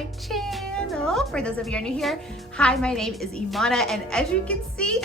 my channel. For those of you who are new here, hi, my name is Imana, and as you can see,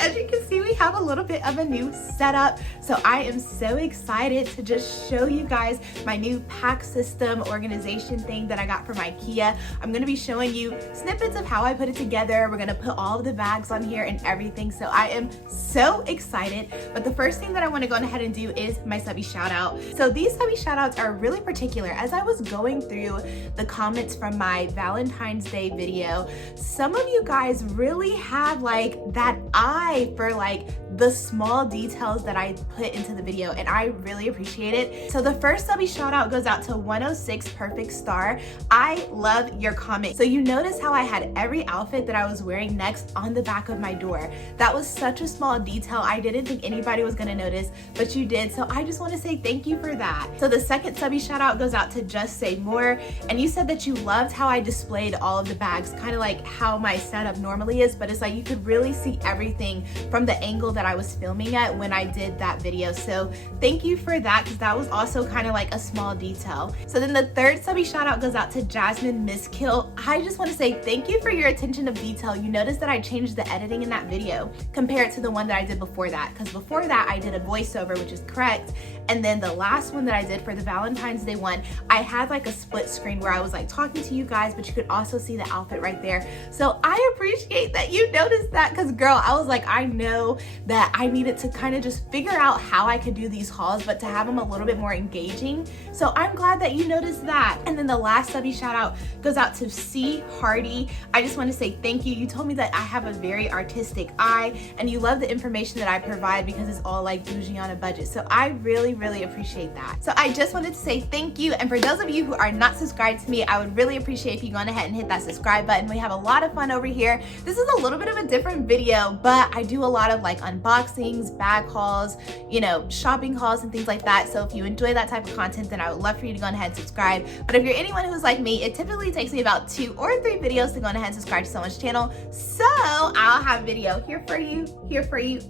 we have a little bit of a new setup. So I am so excited to just show you guys my new pack system organization thing that I got from IKEA. I'm gonna be showing you snippets of how I put it together. We're gonna put all of the bags on here and everything. So I am so excited. But the first thing that I wanna go ahead and do is my subby shout out. So these subby shout outs are really particular. As I was going through the comments from my Valentine's Day video, some of you guys really have like that eye for like the small details that I put into the video, and I really appreciate it. So the first subby shout out goes out to 106 Perfect Star. I love your comment. So you notice how I had every outfit that I was wearing next on the back of my door. That was such a small detail. I didn't think anybody was gonna notice, but you did. So I just wanna say thank you for that. So the second subby shout out goes out to Just Say More. And you said that you loved how I displayed all of the bags, kind of like how my setup normally is, but it's like you could really see everything from the angle that I was filming at when I did that video. So thank you for that, because that was also kind of like a small detail. So then the third subby shout out goes out to Jasmine Miskill. I just want to say thank you for your attention of detail. You noticed that I changed the editing in that video compared to the one that I did before that, because before that I did a voiceover, which is correct. And then the last one that I did for the Valentine's Day one, I had like a split screen where I was like talking to you guys, but you could also see the outfit right there. So I appreciate that you noticed that, because girl, I was like, I know that I needed to kind of just figure out how I could do these hauls, but to have them a little bit more engaging. So I'm glad that you noticed that. And then the last subby shout out goes out to C. Hardy. I just want to say thank you. You told me that I have a very artistic eye, and you love the information that I provide because it's all like bougie on a budget. So I really appreciate that. So I just wanted to say thank you. And for those of you who are not subscribed to me, I would really appreciate if you go on ahead and hit that subscribe button. We have a lot of fun over here. This is a little bit of a different video, but I do a lot of like unboxings, bag hauls, you know, shopping hauls and things like that. So if you enjoy that type of content, then I would love for you to go ahead and subscribe. But if you're anyone who's like me, it typically takes me about 2 or 3 videos to go ahead and subscribe to someone's channel. So I'll have a video here for you,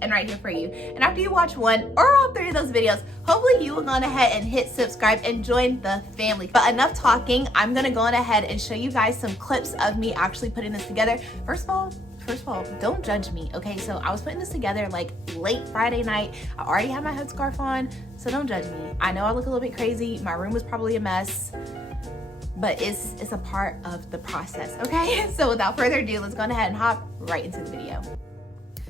and right here for you. And after you watch 1 or all 3 of those videos, hopefully you will go on ahead and hit subscribe and join the family. But enough talking, I'm gonna go on ahead and show you guys some clips of me actually putting this together. First of all, don't judge me, okay? So I was putting this together like late Friday night. I already had my headscarf on, so don't judge me. I know I look a little bit crazy. My room was probably a mess, but it's a part of the process, okay? So without further ado, let's go on ahead and hop right into the video.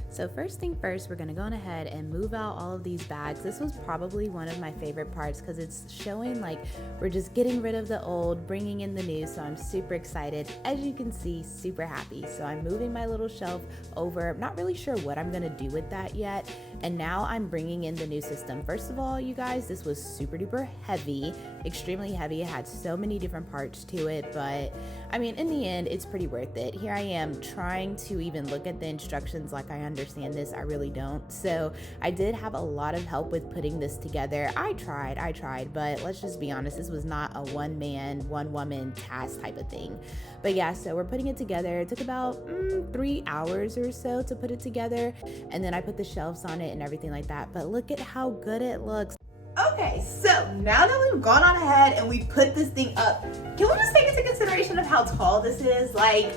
So first thing first, we're gonna go on ahead and move out all of these bags. This was probably one of my favorite parts because it's showing like we're just getting rid of the old, bringing in the new. So I'm super excited. As you can see, super happy. So I'm moving my little shelf over. I'm not really sure what I'm gonna do with that yet. And now I'm bringing in the new system. First of all, you guys, this was super duper heavy, extremely heavy. It had so many different parts to it, but I mean, in the end, it's pretty worth it. Here I am trying to even look at the instructions like I understand this. I really don't. So I did have a lot of help with putting this together. I tried, but let's just be honest, this was not a one man, one woman task type of thing. But yeah, so we're putting it together. It took about 3 hours or so to put it together. And then I put the shelves on it and everything like that. But look at how good it looks. Okay, so now that we've gone on ahead and we put this thing up, can we just take into consideration of how tall this is? Like,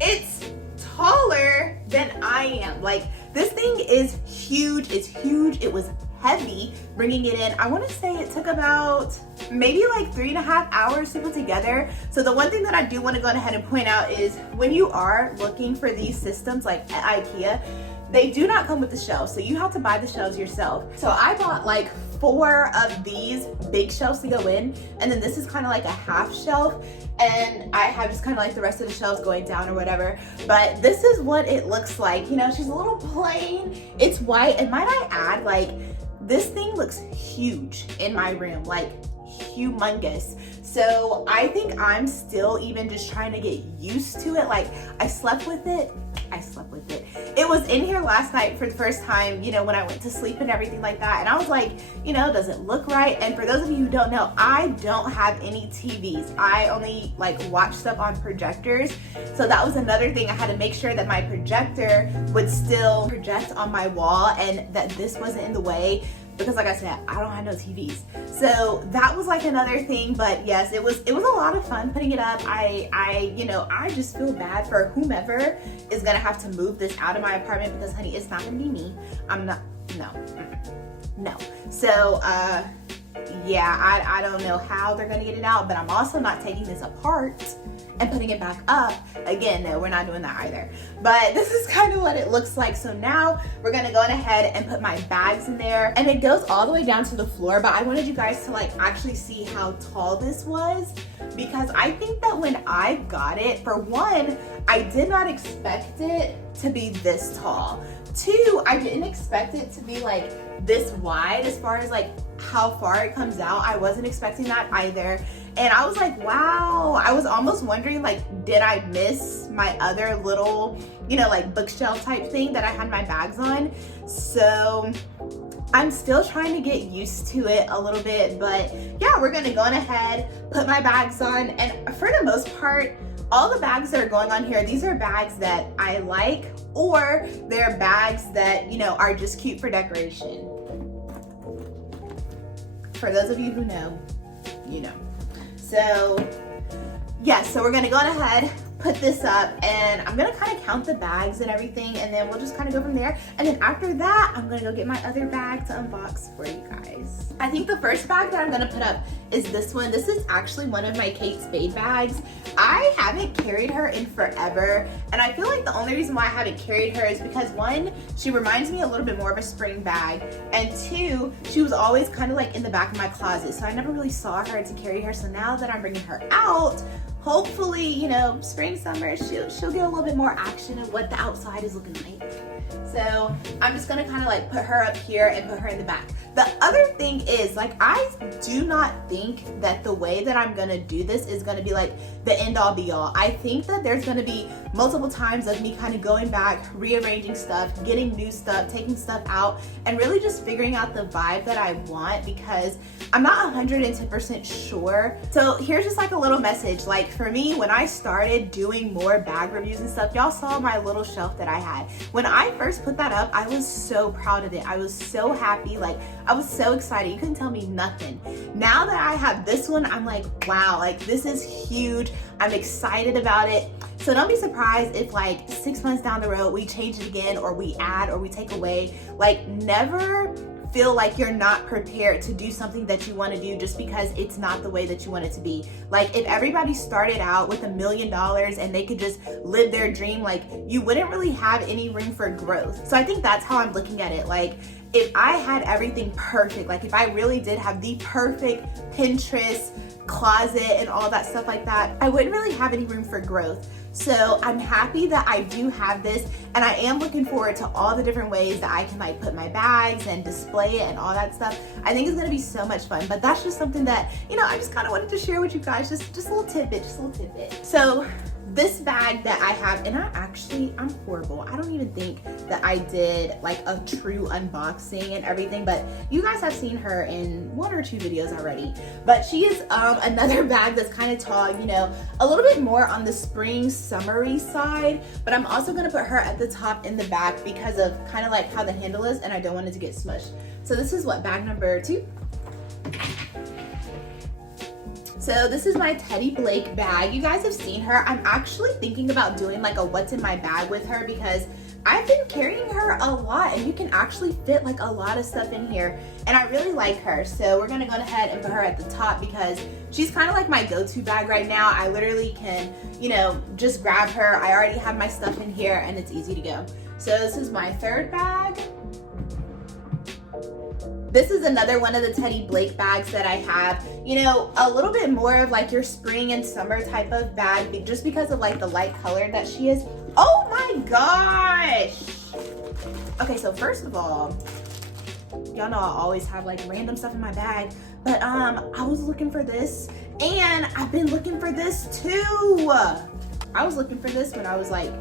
it's taller than I am. Like, this thing is huge. It's huge. It was heavy bringing it in. I want to say it took about maybe like 3.5 hours to put together. So the one thing that I do want to go ahead and point out is when you are looking for these systems like at IKEA, they do not come with the shelves, so you have to buy the shelves yourself. So I bought like 4 of these big shelves to go in, and then this is kind of like a half shelf, and I have just kind of like the rest of the shelves going down or whatever. But this is what it looks like. You know, she's a little plain. It's white, and might I add, like, this thing looks huge in my room, like humongous. So I think I'm still even just trying to get used to it. Like, I slept with it. It was in here last night for the first time, you know, when I went to sleep and everything like that. And I was like, you know, does it look right? And for those of you who don't know, I don't have any TVs. I only like watch stuff on projectors. So that was another thing. I had to make sure that my projector would still project on my wall and that this wasn't in the way. because like I said, I don't have no TVs. So that was like another thing, but yes, it was a lot of fun putting it up. I just feel bad for whomever is gonna have to move this out of my apartment because honey, it's not gonna be me. I'm not, no. So, yeah, I don't know how they're gonna get it out, but I'm also not taking this apart and putting it back up. Again, no, we're not doing that either. But this is kind of what it looks like. So now we're gonna go ahead and put my bags in there, and it goes all the way down to the floor, but I wanted you guys to like actually see how tall this was, because I think that when I got it, for one, I did not expect it to be this tall. Two, I didn't expect it to be like this wide as far as like how far it comes out. I wasn't expecting that either. And I was like, wow, I was almost wondering like, did I miss my other little, like bookshelf type thing that I had my bags on? So I'm still trying to get used to it a little bit, but yeah, we're gonna go on ahead, put my bags on, and for the most part, all the bags that are going on here, these are bags that I like, or they're bags that, are just cute for decoration. For those of you who know, you know. So, yeah, so we're gonna go on ahead, put this up, and I'm gonna kind of count the bags and everything, and then we'll just kind of go from there. And then after that, I'm gonna go get my other bag to unbox for you guys. I think the first bag that I'm gonna put up is this one. This is actually one of my Kate Spade bags. I haven't carried her in forever, and I feel like the only reason why I haven't carried her is because one, she reminds me a little bit more of a spring bag, and two, she was always kind of like in the back of my closet, so I never really saw her to carry her. So now that I'm bringing her out, hopefully, spring, summer, she'll get a little bit more action of what the outside is looking like. So I'm just gonna kind of like put her up here and put her in the back. The other thing is, like, I do not think that the way that I'm gonna do this is gonna be like the end all be all. I think that there's gonna be multiple times of me kind of going back, rearranging stuff, getting new stuff, taking stuff out, and really just figuring out the vibe that I want, because I'm not 110% sure. So here's just like a little message. Like for me, when I started doing more bag reviews and stuff, y'all saw my little shelf that I had. When I first put that up, I was so proud of it. I was so happy. Like I was so excited. You couldn't tell me nothing. Now that I have this one, I'm like, wow, like this is huge. I'm excited about it. So don't be surprised if like 6 months down the road, we change it again, or we add, or we take away. Like never feel like you're not prepared to do something that you want to do just because it's not the way that you want it to be. Like if everybody started out with $1 million and they could just live their dream, like you wouldn't really have any room for growth. So I think that's how I'm looking at it. Like if I had everything perfect, like if I really did have the perfect Pinterest closet and all that stuff like that, I wouldn't really have any room for growth. So I'm happy that I do have this, and I am looking forward to all the different ways that I can like put my bags and display it and all that stuff. I think it's gonna be so much fun, but that's just something that, I just kind of wanted to share with you guys, just a little tidbit, So this bag that I have, and I'm horrible. I don't even think that I did like a true unboxing and everything, but you guys have seen her in 1 or 2 videos already. But she is another bag that's kind of tall, a little bit more on the spring summery side, but I'm also gonna put her at the top in the back because of kind of like how the handle is, and I don't want it to get smushed. So this is bag number 2. So this is my Teddy Blake bag. You guys have seen her. I'm actually thinking about doing like a what's in my bag with her, because I've been carrying her a lot, and you can actually fit like a lot of stuff in here, and I really like her. So we're gonna go ahead and put her at the top because she's kind of like my go-to bag right now. I literally can, just grab her. I already have my stuff in here and it's easy to go. So this is my third bag. This is another one of the Teddy Blake bags that I have, a little bit more of like your spring and summer type of bag, just because of like the light color that she is. Oh my gosh. Okay, so first of all, y'all know I always have like random stuff in my bag, but I was looking for this, and I've been looking for this too. I was looking for this when I was like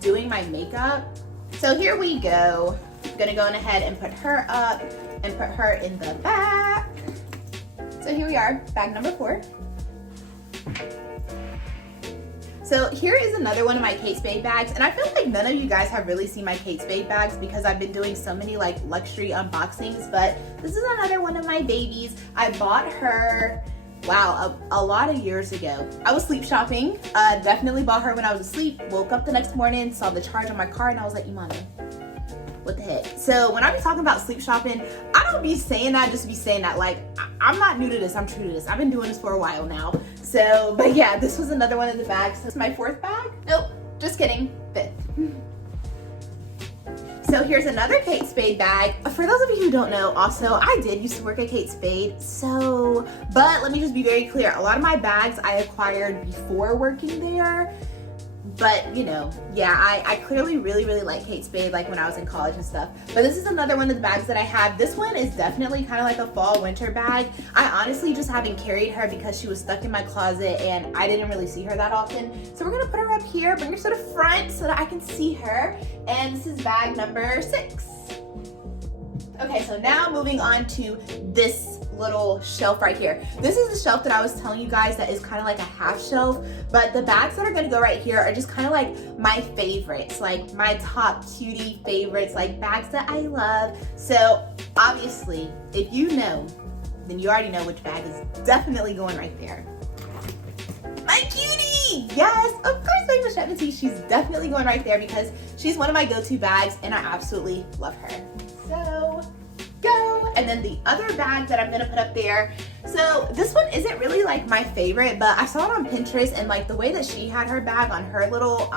doing my makeup. So here we go. I'm gonna go on ahead and put her up and put her in the back. So here we are, bag number 4. So here is another one of my Kate Spade bags, and I feel like none of you guys have really seen my Kate Spade bags because I've been doing so many like luxury unboxings, but this is another one of my babies. I bought her, wow, a lot of years ago. I was sleep shopping, definitely bought her when I was asleep, woke up the next morning, saw the charge on my card, and I was like, Imana, what the heck? So when I be talking about sleep shopping, I don't be saying that just to be saying that. Like, I'm not new to this, I'm true to this. I've been doing this for a while now. So, but yeah, this was another one of the bags. So it's my 4th bag? Nope, just kidding, 5th. So here's another Kate Spade bag. For those of you who don't know, also, I did used to work at Kate Spade. So, but let me just be very clear. A lot of my bags I acquired before working there. But, you know, yeah, I clearly really like Kate Spade, like when I was in college and stuff. But this is another one of the bags that I have. This one is definitely kind of like a fall winter bag. I honestly just haven't carried her because she was stuck in my closet and I didn't really see her that often. So we're gonna put her up here, bring her to the front so that I can see her. And this is bag number 6. Okay, so now moving on to this little shelf right here. This is the shelf that I was telling you guys that is kind of like a half shelf, but the bags that are gonna go right here are just kind of like my favorites, like my top cutie favorites, like bags that I love. So obviously, if you know, then you already know which bag is definitely going right there. My cutie! Yes, of course, my Michelle Matisse. She's definitely going right there because she's one of my go-to bags and I absolutely love her. So, go! And then the other bag that I'm gonna put up there, so this one isn't really like my favorite, but I saw it on Pinterest and like the way that she had her bag on her little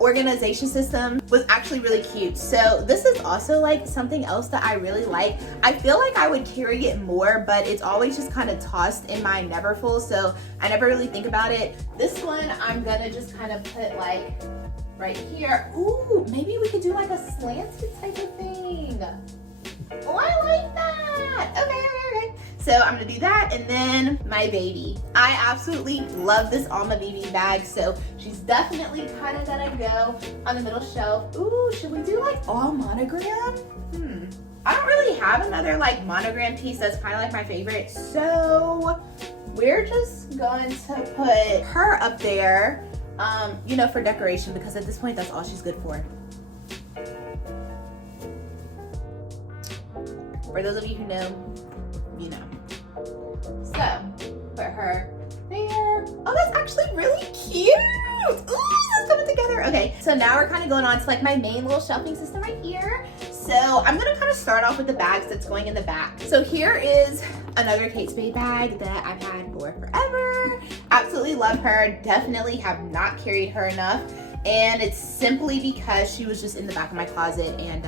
organization system was actually really cute. So this is also like something else that I really like. I feel like I would carry it more, but it's always just kind of tossed in my never full, so I never really think about it. This one I'm gonna just kind of put like right here. Ooh, maybe we could do like a slanted type of thing. Oh, I like that. Okay. So I'm gonna do that, and then my baby. I absolutely love this Alma BB bag, so she's definitely kind of gonna go on the middle shelf. Ooh, should we do like all monogram? I don't really have another like monogram piece that's kind of like my favorite, so we're just going to put her up there, you know, for decoration, because at this point that's all she's good for. For those of you who know, you know. So, put her there. Oh, that's actually really cute. Ooh, that's coming together. Okay, so now we're kind of going on to like my main little shelving system right here. So I'm gonna kind of start off with the bags that's going in the back. So here is another Kate Spade bag that I've had for forever. Absolutely love her. Definitely have not carried her enough. And it's simply because she was just in the back of my closet, and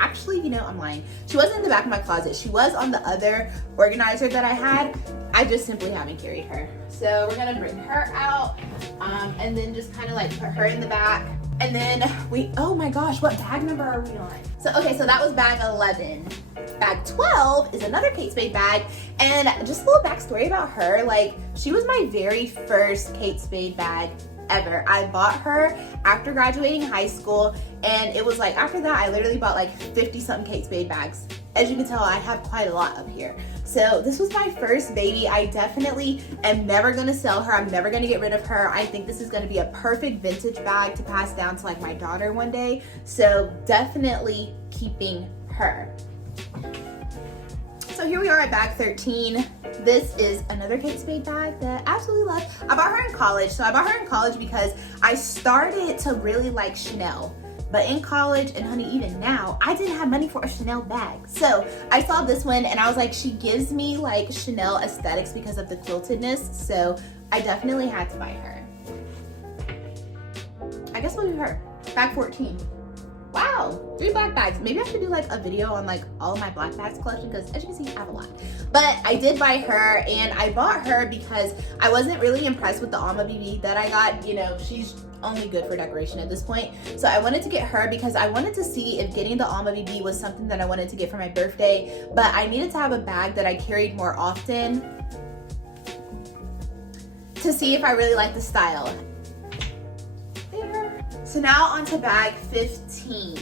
actually, you know, I'm lying. She wasn't in the back of my closet. She was on the other organizer that I had. I just simply haven't carried her. So we're gonna bring her out, and then just kind of like put her in the back. And then oh my gosh, what bag number are we on? So, okay, so that was bag 11. Bag 12 is another Kate Spade bag, and just a little backstory about her. Like, she was my very first Kate Spade bag ever. I bought her after graduating high school, and it was like after that I literally bought like 50 something Kate Spade bags. As you can tell, I have quite a lot up here. So this was my first baby. I definitely am never gonna sell her. I'm never gonna get rid of her. I think this is gonna be a perfect vintage bag to pass down to like my daughter one day. So definitely keeping her. So here we are at bag 13. This is another Kate Spade bag that I absolutely love. I bought her in college. So I bought her in college because I started to really like Chanel. But in college, and honey, even now, I didn't have money for a Chanel bag. So I saw this one and I was like, she gives me like Chanel aesthetics because of the quiltedness. So I definitely had to buy her. I guess we'll do her. Bag 14. Wow, 3 black bags. Maybe I should do like a video on like all of my black bags collection, because as you can see, I have a lot. But I did buy her, and I bought her because I wasn't really impressed with the Alma BB that I got. You know, she's only good for decoration at this point. So I wanted to get her because I wanted to see if getting the Alma BB was something that I wanted to get for my birthday, but I needed to have a bag that I carried more often to see if I really like the style. So now on to bag 15.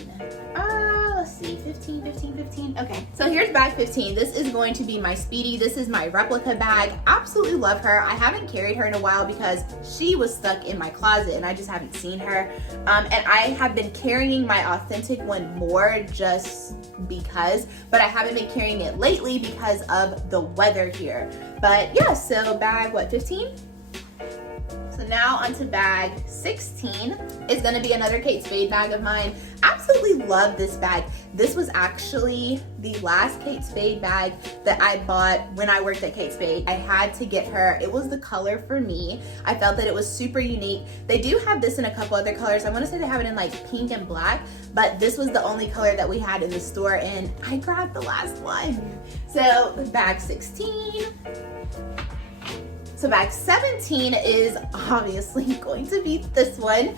Let's see, 15, 15, 15. Okay, so here's bag 15. This is going to be my Speedy. This is my replica bag. Absolutely love her. I haven't carried her in a while because she was stuck in my closet and I just haven't seen her. And I have been carrying my authentic one more just because, but I haven't been carrying it lately because of the weather here. But yeah, so bag, what, 15? So now onto bag 16 is gonna be another Kate Spade bag of mine. Absolutely love this bag. This was actually the last Kate Spade bag that I bought when I worked at Kate Spade. I had to get her. It was the color for me. I felt that it was super unique. They do have this in a couple other colors. I wanna say they have it in like pink and black, but this was the only color that we had in the store and I grabbed the last one. So bag 16. So bag 17 is obviously going to be this one.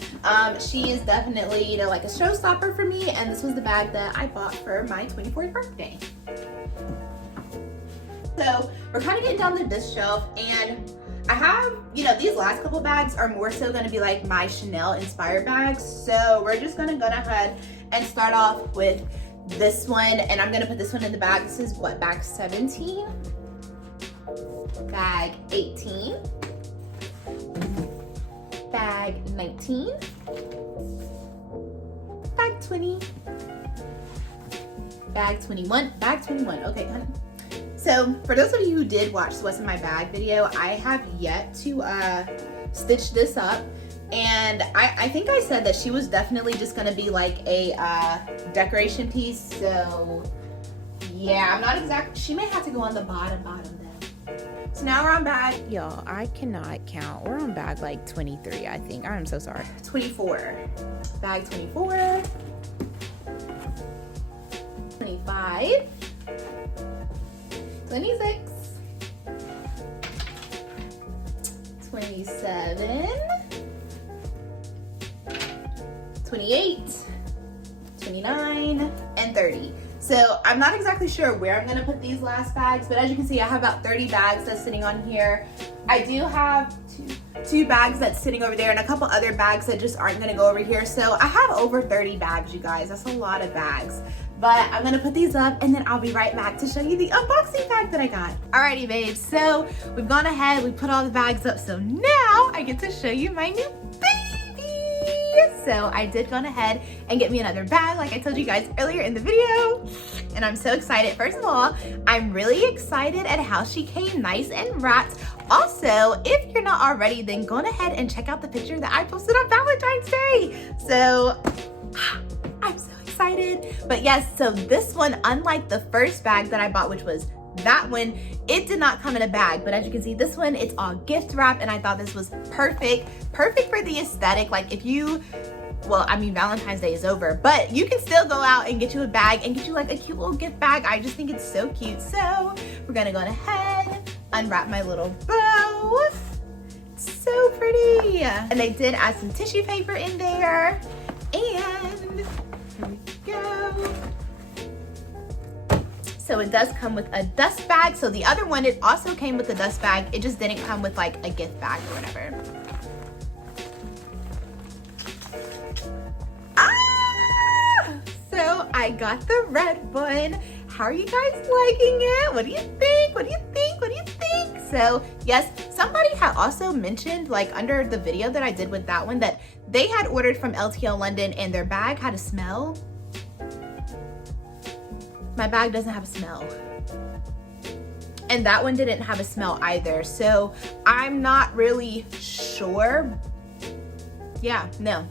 She is definitely, you know, like a showstopper for me, and this was the bag that I bought for my 24th birthday. So we're kind of getting down to this shelf, and I have, you know, these last couple bags are more so going to be like my Chanel inspired bags. So we're just going to go ahead and start off with this one, and I'm going to put this one in the bag. This is what, bag 17? Bag 18, bag 19, bag 20, bag 21, bag 21. Okay, honey. So for those of you who did watch the What's in My Bag video, I have yet to stitch this up. And I think I said that she was definitely just gonna be like a decoration piece. So yeah, I'm not exactly, she may have to go on the bottom then. So now we're on bag. Y'all, I cannot count. We're on bag like 23, I think. I'm so sorry. 24. Bag 24. 25. 26. 27. 28. 29. And 30. So I'm not exactly sure where I'm gonna put these last bags, but as you can see, I have about 30 bags that's sitting on here. I do have two bags that's sitting over there and a couple other bags that just aren't gonna go over here. So I have over 30 bags, you guys. That's a lot of bags. But I'm gonna put these up and then I'll be right back to show you the unboxing bag that I got. Alrighty, babes, so we've gone ahead, we put all the bags up. So now I get to show you my new baby. So I did go ahead and get me another bag like I told you guys earlier in the video. And I'm so excited. First of all, I'm really excited at how she came nice and wrapped. Also, if you're not already, then go ahead and check out the picture that I posted on Valentine's Day. So I'm so excited. But yes, so this one, unlike the first bag that I bought, which was that one, it did not come in a bag, but as you can see, this one, it's all gift wrap, and I thought this was perfect for the aesthetic. Like if you, well, I mean, Valentine's Day is over, but you can still go out and get you a bag and get you like a cute little gift bag. I just think it's so cute. So we're gonna go ahead, unwrap my little bow. It's so pretty. And they did add some tissue paper in there. And here we go. So it does come with a dust bag. So the other one, it also came with a dust bag. It just didn't come with like a gift bag or whatever. So I got the red one. How are you guys liking it? What do you think? What do you think? What do you think? So yes, somebody had also mentioned like under the video that I did with that one that they had ordered from LTL London and their bag had a smell. My bag doesn't have a smell. And that one didn't have a smell either. So I'm not really sure. Yeah, no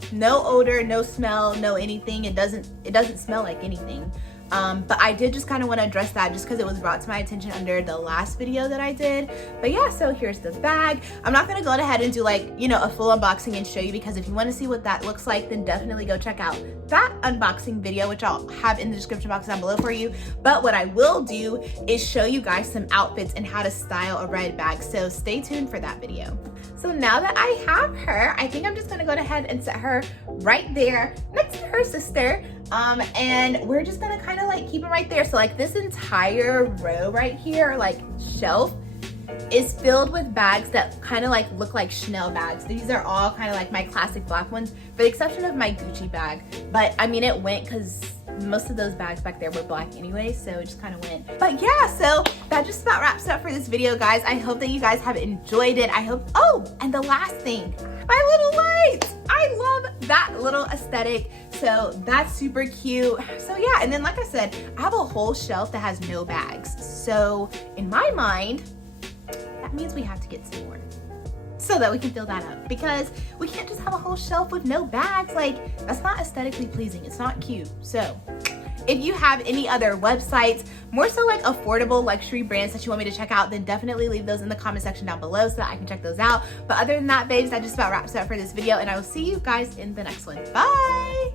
odor, no smell, no anything. It doesn't smell like anything. But I did just kind of want to address that just because it was brought to my attention under the last video that I did. But yeah, so here's the bag. I'm not going to go ahead and do like, you know, a full unboxing and show you, because if you want to see what that looks like, then definitely go check out that unboxing video, which I'll have in the description box down below for you. But what I will do is show you guys some outfits and how to style a red bag. So stay tuned for that video. So now that I have her, I think I'm just gonna go ahead and set her right there next to her sister. And we're just gonna kind of like keep it right there. So like this entire row right here, like shelf, is filled with bags that kind of like look like Chanel bags. These are all kind of like my classic black ones, for the exception of my Gucci bag. But I mean, it went because most of those bags back there were black anyway, so it just kind of went. But yeah, so that just about wraps up for this video, guys. I hope that you guys have enjoyed it. I hope, oh, and the last thing, my little lights. I love that little aesthetic. So that's super cute. So yeah, and then like I said, I have a whole shelf that has no bags. So in my mind, that means we have to get some more so that we can fill that up, because we can't just have a whole shelf with no bags. Like, that's not aesthetically pleasing. It's not cute. So if you have any other websites, more so like affordable luxury brands that you want me to check out, then definitely leave those in the comment section down below so that I can check those out. But other than that, babes, that just about wraps up for this video, and I will see you guys in the next one. Bye.